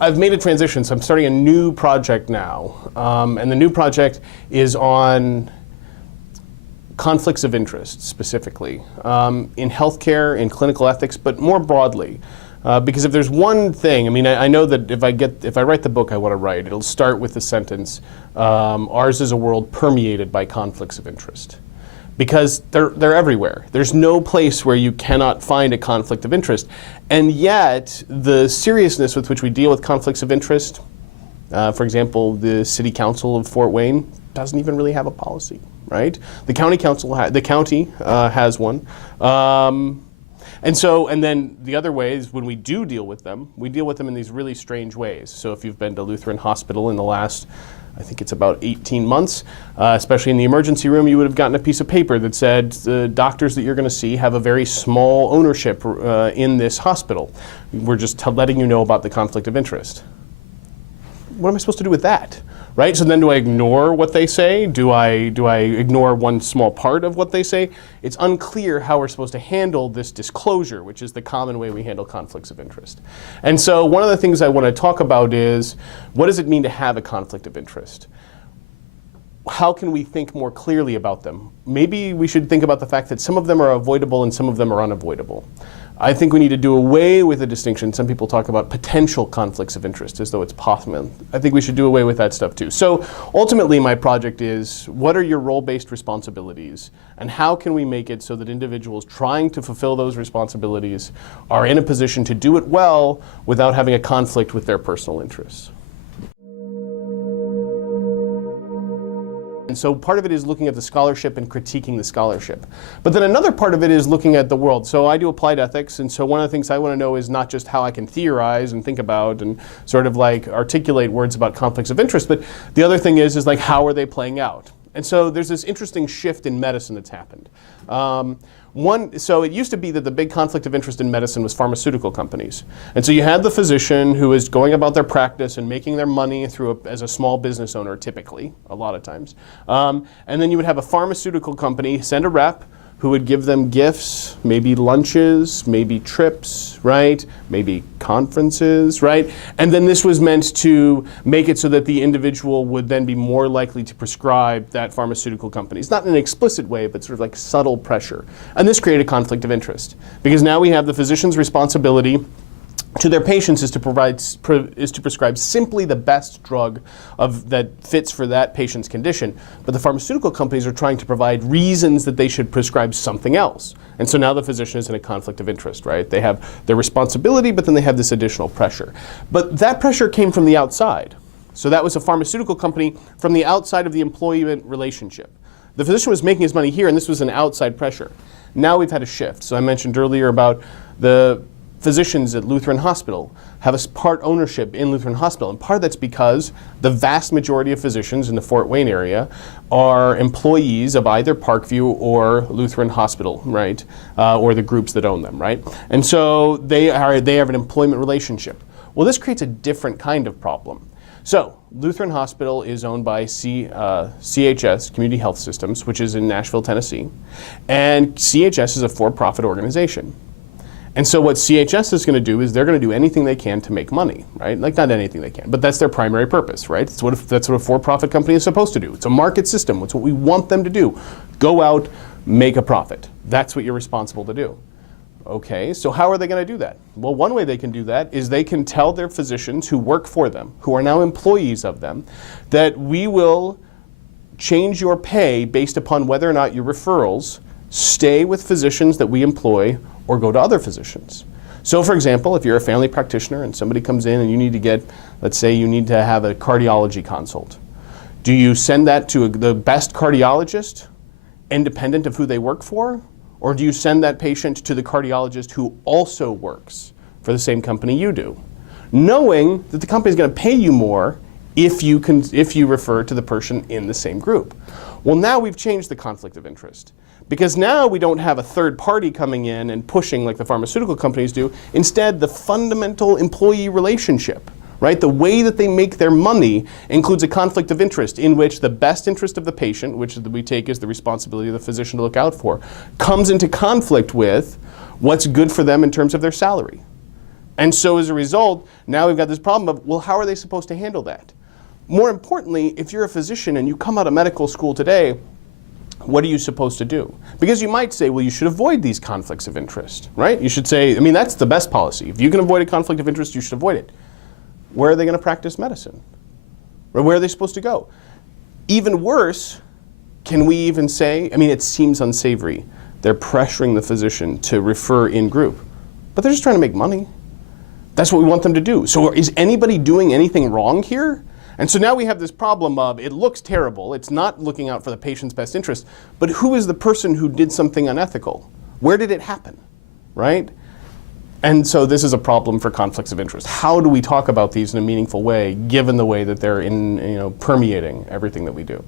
I've made a transition, so I'm starting a new project now. And the new project is on conflicts of interest, specifically, in healthcare, in clinical ethics, but more broadly. Because if there's one thing, I mean, I know that if I write the book I want to write, it'll start with the sentence, ours is a world permeated by conflicts of interest. Because they're everywhere. There's no place where you cannot find a conflict of interest. And yet, the seriousness with which we deal with conflicts of interest, for example, the City Council of Fort Wayne doesn't even really have a policy, right? The county council, the county has one. And then the other way is when we do deal with them, we deal with them in these really strange ways. So if you've been to Lutheran Hospital in the last, I think it's about 18 months, especially in the emergency room, you would have gotten a piece of paper that said the doctors that you're going to see have a very small ownership in this hospital. We're just letting you know about the conflict of interest. What am I supposed to do with that? Right? So then do I ignore what they say? Do I ignore one small part of what they say? It's unclear how we're supposed to handle this disclosure, which is the common way we handle conflicts of interest. And so one of the things I want to talk about is, what does it mean to have a conflict of interest? How can we think more clearly about them? Maybe we should think about the fact that some of them are avoidable and some of them are unavoidable. I think we need to do away with the distinction. Some people talk about potential conflicts of interest as though it's possible. I think we should do away with that stuff too. So ultimately my project is, what are your role-based responsibilities? And how can we make it so that individuals trying to fulfill those responsibilities are in a position to do it well without having a conflict with their personal interests? And so part of it is looking at the scholarship and critiquing the scholarship. But then another part of it is looking at the world. So I do applied ethics, and so one of the things I want to know is not just how I can theorize and think about and sort of like articulate words about conflicts of interest, but the other thing is like, how are they playing out? And so there's this interesting shift in medicine that's happened. So it used to be that the big conflict of interest in medicine was pharmaceutical companies. And so you had the physician who is going about their practice and making their money as a small business owner, typically, a lot of times. And then you would have a pharmaceutical company send a rep who would give them gifts, maybe lunches, maybe trips, right? Maybe conferences, right? And then this was meant to make it so that the individual would then be more likely to prescribe that pharmaceutical company. It's not in an explicit way, but sort of like subtle pressure. And this created a conflict of interest, because now we have the physician's responsibility to their patients is to prescribe simply the best drug that fits for that patient's condition. But the pharmaceutical companies are trying to provide reasons that they should prescribe something else. And so now the physician is in a conflict of interest, right? They have their responsibility, but then they have this additional pressure. But that pressure came from the outside. So that was a pharmaceutical company from the outside of the employment relationship. The physician was making his money here, and this was an outside pressure. Now we've had a shift. So I mentioned earlier about the physicians at Lutheran Hospital have a part ownership in Lutheran Hospital, and part of that's because the vast majority of physicians in the Fort Wayne area are employees of either Parkview or Lutheran Hospital, right, or the groups that own them, right? And so they have an employment relationship. Well, this creates a different kind of problem. So Lutheran Hospital is owned by CHS, Community Health Systems, which is in Nashville, Tennessee, and CHS is a for-profit organization. And so what CHS is going to do is they're going to do anything they can to make money, right? Like, not anything they can, but that's their primary purpose, right? That's what a for-profit company is supposed to do. It's a market system. It's what we want them to do. Go out, make a profit. That's what you're responsible to do. Okay, so how are they going to do that? Well, one way they can do that is they can tell their physicians who work for them, who are now employees of them, that we will change your pay based upon whether or not your referrals stay with physicians that we employ or go to other physicians. So for example, if you're a family practitioner and somebody comes in and you need to get, let's say you need to have a cardiology consult. Do you send that to the best cardiologist, independent of who they work for? Or do you send that patient to the cardiologist who also works for the same company you do? Knowing that the company is going to pay you more if you refer to the person in the same group. Well, now we've changed the conflict of interest. Because now we don't have a third party coming in and pushing like the pharmaceutical companies do. Instead, the fundamental employee relationship, right? The way that they make their money includes a conflict of interest in which the best interest of the patient, which we take as the responsibility of the physician to look out for, comes into conflict with what's good for them in terms of their salary. And so as a result, now we've got this problem of, well, how are they supposed to handle that? More importantly, if you're a physician and you come out of medical school today, what are you supposed to do? Because you might say, well, you should avoid these conflicts of interest, right? You should say, I mean, that's the best policy. If you can avoid a conflict of interest, you should avoid it. Where are they going to practice medicine? Or where are they supposed to go? Even worse, can we even say, I mean, it seems unsavory. They're pressuring the physician to refer in group, but they're just trying to make money. That's what we want them to do. So is anybody doing anything wrong here? And so now we have this problem of, it looks terrible, it's not looking out for the patient's best interest, but who is the person who did something unethical? Where did it happen, right? And so this is a problem for conflicts of interest. How do we talk about these in a meaningful way, given the way that they're permeating everything that we do?